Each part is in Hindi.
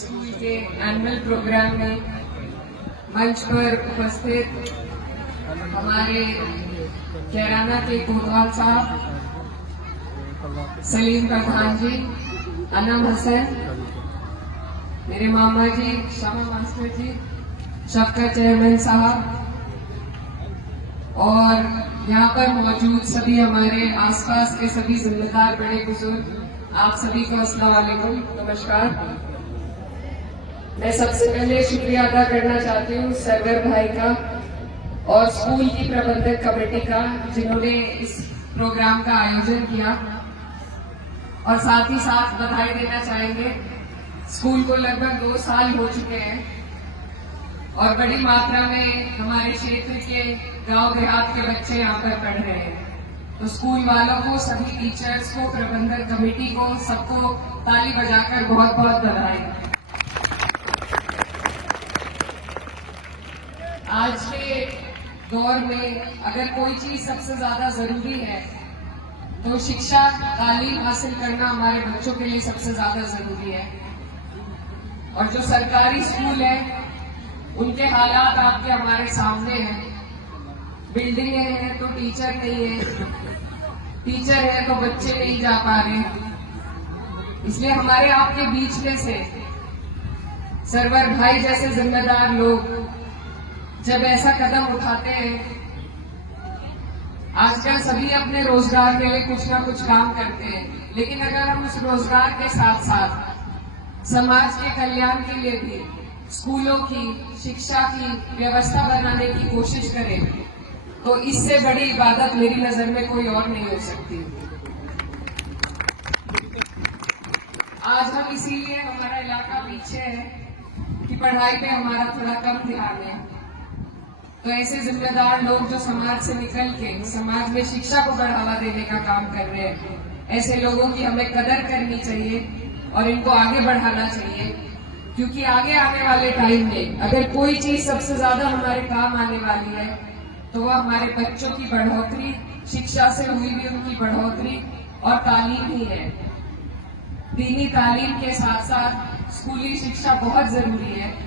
स्कूल के एनुअल प्रोग्राम में मंच पर उपस्थित हमारे कैराना के कोतवाल साहब, सलीम प्रधान जी, अनम हसन, मेरे मामा जी, शामा मास्टर जी, शफकत चेयरमैन साहब और यहाँ पर मौजूद सभी हमारे आसपास के सभी जिम्मेदार बड़े बुजुर्ग, आप सभी को अस्सलाम वालेकुम, नमस्कार। मैं सबसे पहले शुक्रिया अदा करना चाहती हूँ सरवर भाई का और स्कूल की प्रबंधक कमेटी का, जिन्होंने इस प्रोग्राम का आयोजन किया। और साथ ही साथ बधाई देना चाहेंगे, स्कूल को लगभग 2 साल हो चुके हैं और बड़ी मात्रा में हमारे क्षेत्र के गांव देहात के बच्चे यहाँ पर पढ़ रहे हैं। तो स्कूल वालों को, सभी टीचर्स को, प्रबंधक कमेटी को, सबको ताली बजाकर बहुत बहुत बधाई। आज के दौर में अगर कोई चीज सबसे ज्यादा जरूरी है तो शिक्षा, तालीम हासिल करना हमारे बच्चों के लिए सबसे ज्यादा जरूरी है। और जो सरकारी स्कूल है उनके हालात आपके हमारे सामने हैं। बिल्डिंगें हैं तो टीचर नहीं है, टीचर है तो बच्चे नहीं जा पा रहे। इसलिए हमारे आपके बीच में से सरवर भाई जैसे जिम्मेदार लोग जब ऐसा कदम उठाते हैं, आजकल सभी अपने रोजगार के लिए कुछ ना कुछ काम करते हैं, लेकिन अगर हम उस रोजगार के साथ साथ समाज के कल्याण के लिए भी स्कूलों की, शिक्षा की व्यवस्था बनाने की कोशिश करें तो इससे बड़ी इबादत मेरी नजर में कोई और नहीं हो सकती। आज हम इसीलिए, हमारा इलाका पीछे है कि पढ़ाई पे हमारा थोड़ा कम ध्यान है। तो ऐसे जिम्मेदार लोग जो समाज से निकल के समाज में शिक्षा को बढ़ावा देने का काम कर रहे हैं, ऐसे लोगों की हमें कदर करनी चाहिए और इनको आगे बढ़ाना चाहिए। क्योंकि आगे आने वाले टाइम में अगर कोई चीज सबसे ज्यादा हमारे काम आने वाली है तो वह हमारे बच्चों की बढ़ोतरी, शिक्षा से हुई भी उनकी बढ़ोतरी और तालीम ही है। दीनी तालीम के साथ साथ स्कूली शिक्षा बहुत जरूरी है।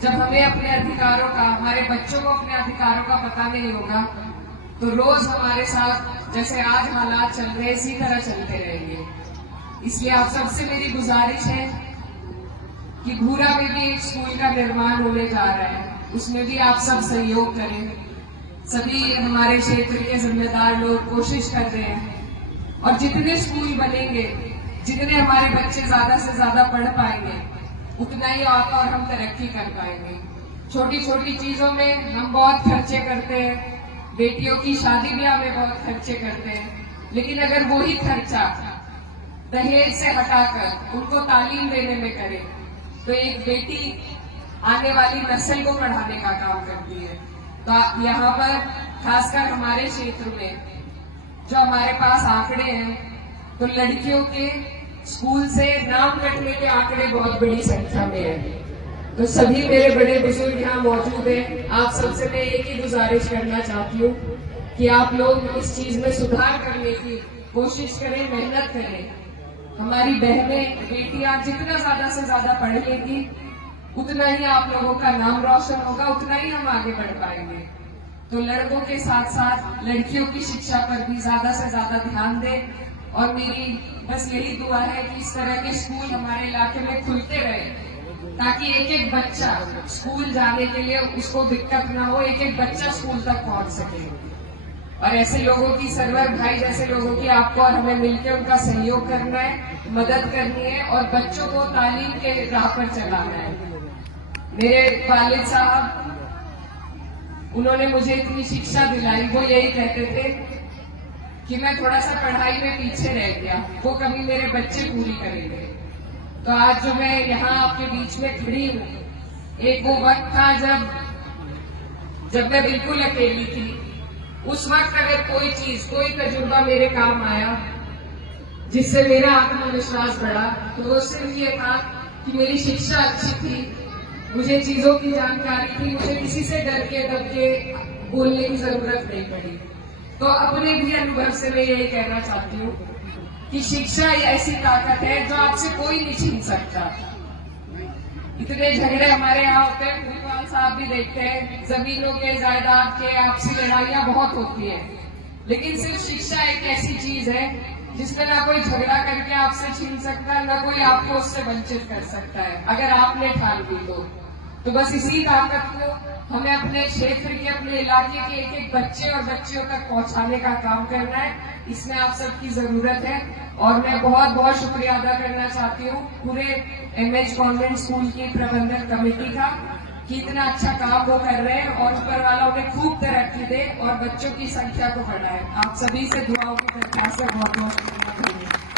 जब हमें अपने अधिकारों का, हमारे बच्चों को अपने अधिकारों का पता नहीं होगा तो रोज हमारे साथ जैसे आज हालात चल रहे इसी तरह चलते रहेंगे। इसलिए आप सबसे मेरी गुजारिश है कि भूरा में भी एक स्कूल का निर्माण होने जा रहा है, उसमें भी आप सब सहयोग करें। सभी हमारे क्षेत्र के जिम्मेदार लोग कोशिश कर रहे हैं और जितने स्कूल बनेंगे, जितने हमारे बच्चे ज्यादा से ज्यादा पढ़ पाएंगे, उतना ही और हम तरक्की कर पाएंगे। छोटी छोटी चीजों में हम बहुत खर्चे करते हैं, बेटियों की शादी ब्याह में बहुत खर्चे करते हैं, लेकिन अगर वही खर्चा दहेज से हटाकर उनको तालीम देने में करें तो एक बेटी आने वाली नस्ल को पढ़ाने का काम करती है। तो यहाँ पर खासकर हमारे क्षेत्र में जो हमारे पास आंकड़े हैं, तो लड़कियों के स्कूल से नाम कटने के आंकड़े बहुत बड़ी संख्या में है। तो सभी मेरे बड़े बुजुर्ग यहाँ मौजूद हैं, आप सबसे मैं एक ही गुजारिश करना चाहती हूँ कि आप लोग इस चीज में सुधार करने की कोशिश करें, मेहनत करें। हमारी बहनें, बेटियां जितना ज्यादा से ज्यादा पढ़ लेंगी उतना ही आप लोगों का नाम रोशन होगा, उतना ही हम आगे बढ़ पाएंगे। तो लड़कों के साथ साथ लड़कियों की शिक्षा पर भी ज्यादा से ज्यादा ध्यान दें और मेरी बस यही दुआ है कि इस तरह के स्कूल हमारे इलाके में खुलते रहे ताकि एक एक बच्चा स्कूल जाने के लिए उसको दिक्कत ना हो, एक एक बच्चा स्कूल तक पहुंच सके। और ऐसे लोगों की, सरवर भाई जैसे लोगों की आपको और हमें मिलकर उनका सहयोग करना है, मदद करनी है और बच्चों को तालीम के राह पर चलाना है। मेरे वालिद साहब, उन्होंने मुझे इतनी शिक्षा दिलाई, वो यही कहते थे कि मैं थोड़ा सा पढ़ाई में पीछे रह गया, वो कभी मेरे बच्चे पूरी करेंगे। तो आज जो मैं यहाँ आपके बीच में खड़ी हूँ, एक वो वक्त था जब मैं बिल्कुल अकेली थी। उस वक्त अगर कोई चीज, कोई तजुर्बा मेरे काम आया जिससे मेरा आत्मविश्वास बढ़ा तो वो सिर्फ ये था कि मेरी शिक्षा अच्छी थी, मुझे चीजों की जानकारी थी, मुझे किसी से डर के दब के बोलने की जरूरत नहीं पड़ी। तो अपने भी अनुभव से मैं यही कहना चाहती हूँ कि शिक्षा ऐसी ताकत है जो आपसे कोई नहीं छीन सकता। इतने झगड़े हमारे यहाँ होते हैं, भूपाल साहब भी देखते हैं, जमीनों के, जायदाद के, आपसी लड़ाइयां बहुत होती है। लेकिन सिर्फ शिक्षा एक ऐसी चीज है जिसमें ना कोई झगड़ा करके आपसे छीन सकता है, ना कोई आपको उससे वंचित कर सकता है, अगर आपने ठान ली तो बस इसी ताकत को हमें अपने क्षेत्र के, अपने इलाके के एक एक बच्चे और बच्चियों तक पहुंचाने का काम करना है। इसमें आप सबकी जरूरत है और मैं बहुत बहुत शुक्रिया अदा करना चाहती हूँ पूरे एमएच कॉन्वेंट स्कूल की प्रबंधन कमेटी का कि इतना अच्छा काम वो कर रहे हैं और ऊपर वाला उन्हें खूब तरक्की दे और बच्चों की संख्या को बढ़ाए। आप सभी से दुआओं की दरख्वास्त है, बहुत बहुत शुक्रिया।